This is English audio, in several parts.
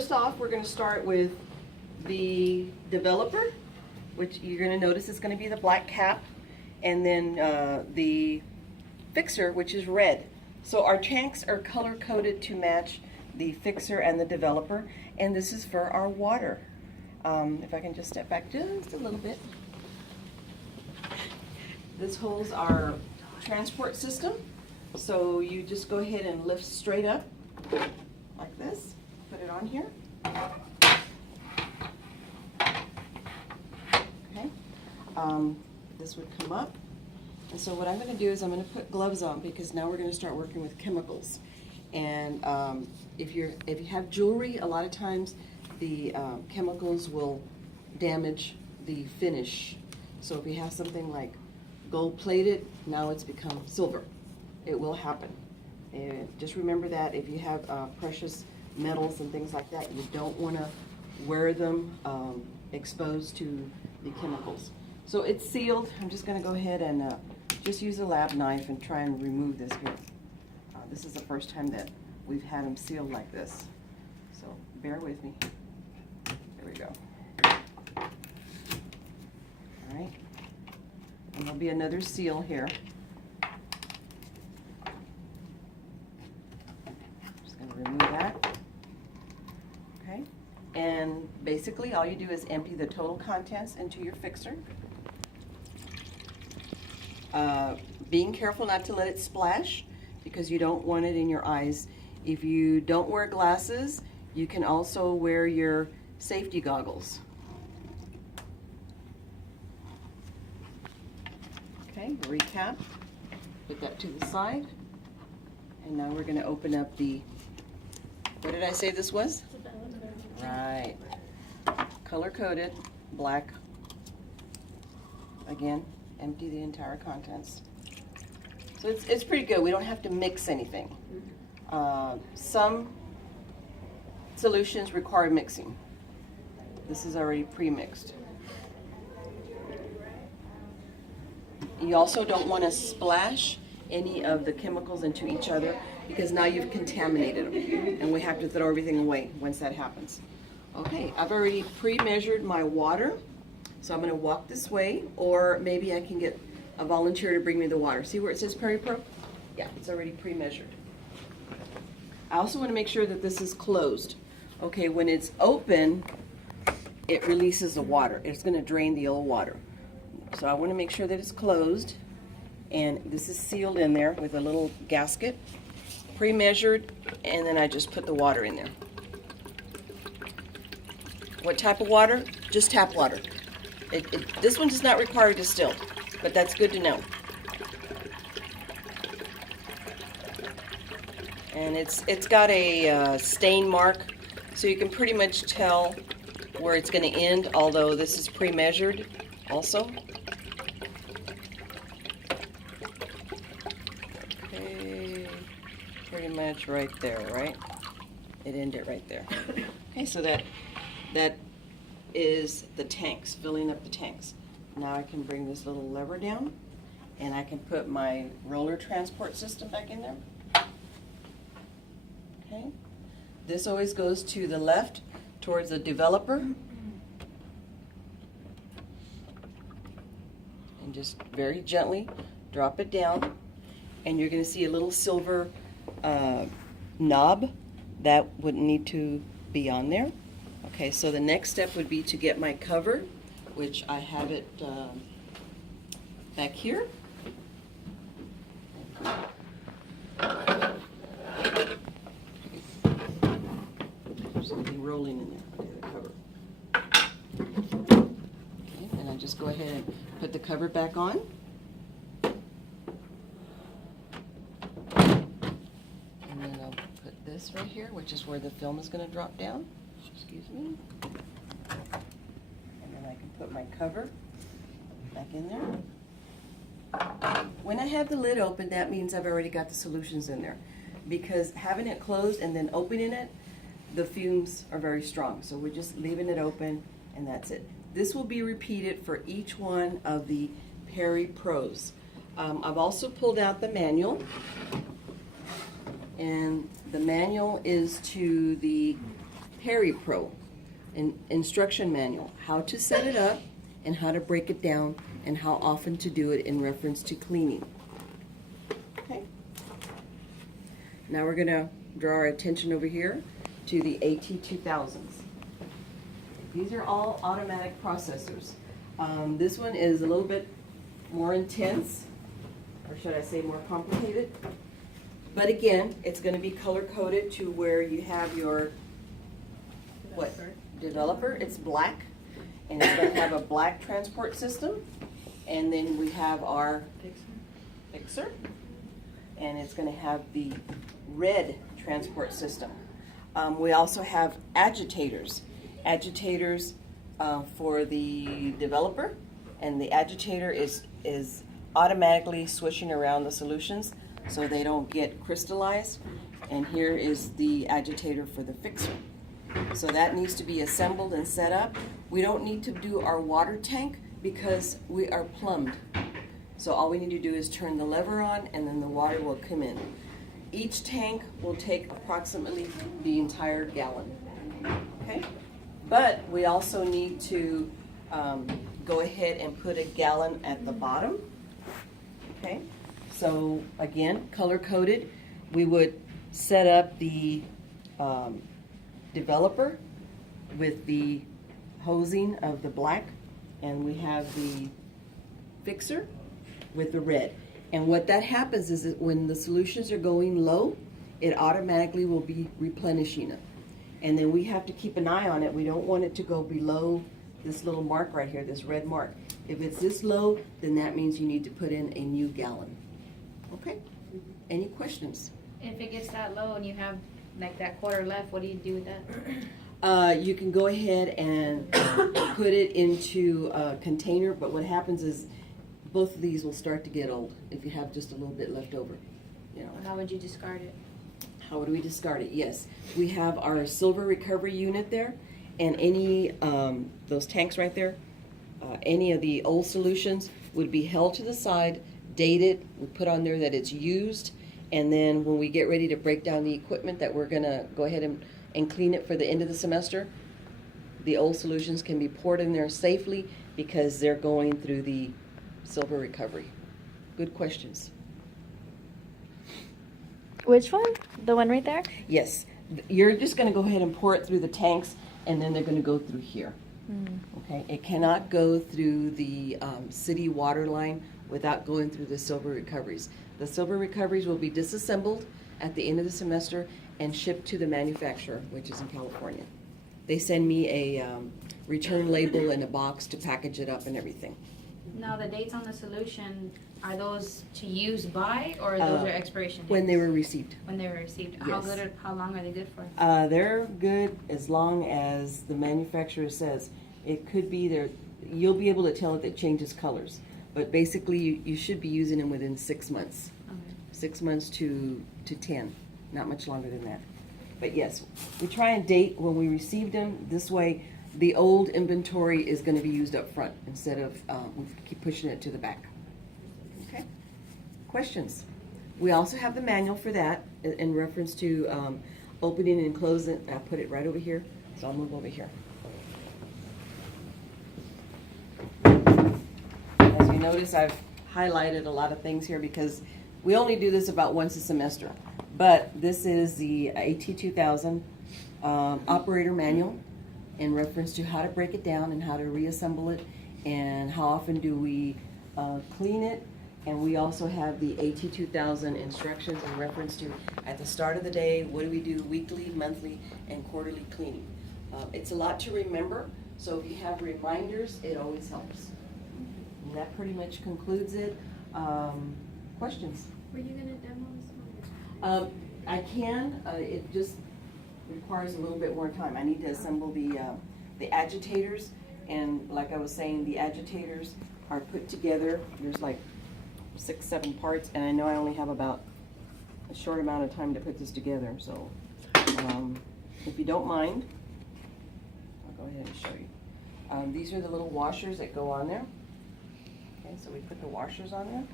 first off, we're going to start with the developer, which you're going to notice is going to be the black cap, and then the fixer, which is red. So our tanks are color coded to match the fixer and the developer, and this is for our water. If I can just step back just a little bit. This holds our transport system. So you just go ahead and lift straight up like this, put it on here. Okay, this would come up. And so what I'm going to do is I'm going to put gloves on because now we're going to start working with chemicals. And if you have jewelry, a lot of times the chemicals will damage the finish. So if you have something like gold plated, now it's become silver. It will happen. And just remember that if you have precious metals and things like that, you don't want to wear them exposed to the chemicals. So it's sealed. I'm just going to go ahead and just use a lab knife and try and remove this here. This is the first time that we've had them sealed like this. So bear with me. There we go. All right. And there'll be another seal here. Just going to remove that. Okay. And basically all you do is empty the total contents into your fixer. Being careful not to let it splash because you don't want it in your eyes. If you don't wear glasses, you can also wear your safety goggles. Okay, recap. Put that to the side. And now we're going to open up the, what did I say this was? Right. Color coded, black. Again, empty the entire contents. So it's pretty good. We don't have to mix anything. Some solutions require mixing. This is already pre-mixed. You also don't want to splash any of the chemicals into each other because now you've contaminated them and we have to throw everything away once that happens. Okay, I've already pre-measured my water, so I'm going to walk this way, or maybe I can get a volunteer to bring me the water. See where it says Peri-Pro? Yeah, it's already pre-measured. I also want to make sure that this is closed. Okay, when it's open, it releases the water. It's going to drain the old water. So I want to make sure that it's closed, and this is sealed in there with a little gasket, pre-measured, and then I just put the water in there. What type of water? Just tap water. This one does not require distilled, but that's good to know. And it's got a stain mark, so you can pretty much tell where it's going to end, although this is pre-measured also. Okay, pretty much right there, right? It ended right there. Okay, so that is the tanks, filling up the tanks. Now I can bring this little lever down and I can put my roller transport system back in there. Okay. This always goes to the left towards the developer. And just very gently drop it down. And you're going to see a little silver knob that would need to be on there. Okay, so the next step would be to get my cover, which I have it back here. There's something rolling in there. Okay, the cover. Okay, and I just go ahead and put the cover back on. And then I'll put this right here, which is where the film is going to drop down. Excuse me. And then I can put my cover back in there. When I have the lid open, that means I've already got the solutions in there. Because having it closed and then opening it, the fumes are very strong. So we're just leaving it open and that's it. This will be repeated for each one of the Peri-Pros. I've also pulled out the manual. And the manual is to the Peri-Pro, an instruction manual, how to set it up and how to break it down and how often to do it in reference to cleaning. Okay. Now we're going to draw our attention over here to the AT2000s. These are all automatic processors. This one is a little bit more intense, or should I say more complicated. But again, it's going to be color-coded to where you have your developer. It's black, and it's going to have a black transport system. And then we have our fixer, and it's going to have the red transport system. We also have agitators. Agitators for the developer, and the agitator is automatically swishing around the solutions so they don't get crystallized. And here is the agitator for the fixer. So that needs to be assembled and set up. We don't need to do our water tank because we are plumbed. So all we need to do is turn the lever on and then the water will come in. Each tank will take approximately the entire gallon. Okay? But we also need to go ahead and put a gallon at the bottom. Okay? So again, color-coded. We would set up the developer with the hosing of the black, and we have the fixer with the red. And what that happens is that when the solutions are going low, it automatically will be replenishing it. And then we have to keep an eye on it. We don't want it to go below this little mark right here, this red mark. If it's this low, then that means you need to put in a new gallon. Okay? Any questions? If it gets that low and you have like that quarter left, what do you do with that? You can go ahead and put it into a container, but what happens is both of these will start to get old if you have just a little bit left over. You know. How would you discard it? How would we discard it? Yes, we have our silver recovery unit there, and any those tanks right there, any of the old solutions would be held to the side, dated, we put on there that it's used, and then when we get ready to break down the equipment that we're gonna go ahead and clean it for the end of the semester, the old solutions can be poured in there safely because they're going through the silver recovery. Good questions. Which one? The one right there? Yes. You're just going to go ahead and pour it through the tanks, and then they're going to go through here. Okay? It cannot go through the city water line without going through the silver recoveries. The silver recoveries will be disassembled at the end of the semester and shipped to the manufacturer, which is in California. They send me a return label in a box to package it up and everything. Now, the dates on the solution, are those to use by, or those are expiration dates? When they were received. When they were received. Yes. How long are they good for? They're good as long as the manufacturer says. It could be there. You'll be able to tell it changes colors. But basically, you should be using them within 6 months. Okay. 6 months to 10. Not much longer than that. But yes, we try and date when we received them. This way, the old inventory is going to be used up front instead of we keep pushing it to the back. Okay. Questions? We also have the manual for that in reference to opening and closing. I'll put it right over here, so I'll move over here. As you notice, I've highlighted a lot of things here because we only do this about once a semester. But this is the AT2000 operator manual in reference to how to break it down and how to reassemble it and how often do we clean it. And we also have the AT2000 instructions in reference to at the start of the day, what do we do weekly, monthly, and quarterly cleaning. It's a lot to remember, so if you have reminders, it always helps. And that pretty much concludes it. Questions? Were you going to demo this one? I can. It just requires a little bit more time. I need to assemble the agitators, and like I was saying, the agitators are put together. There's like 6, 7 parts, and I know I only have about a short amount of time to put this together. So, if you don't mind, I'll go ahead and show you. These are the little washers that go on there. Okay, so we put the washers on there.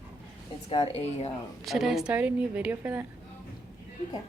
It's got a. Should I start a new video for that? You can.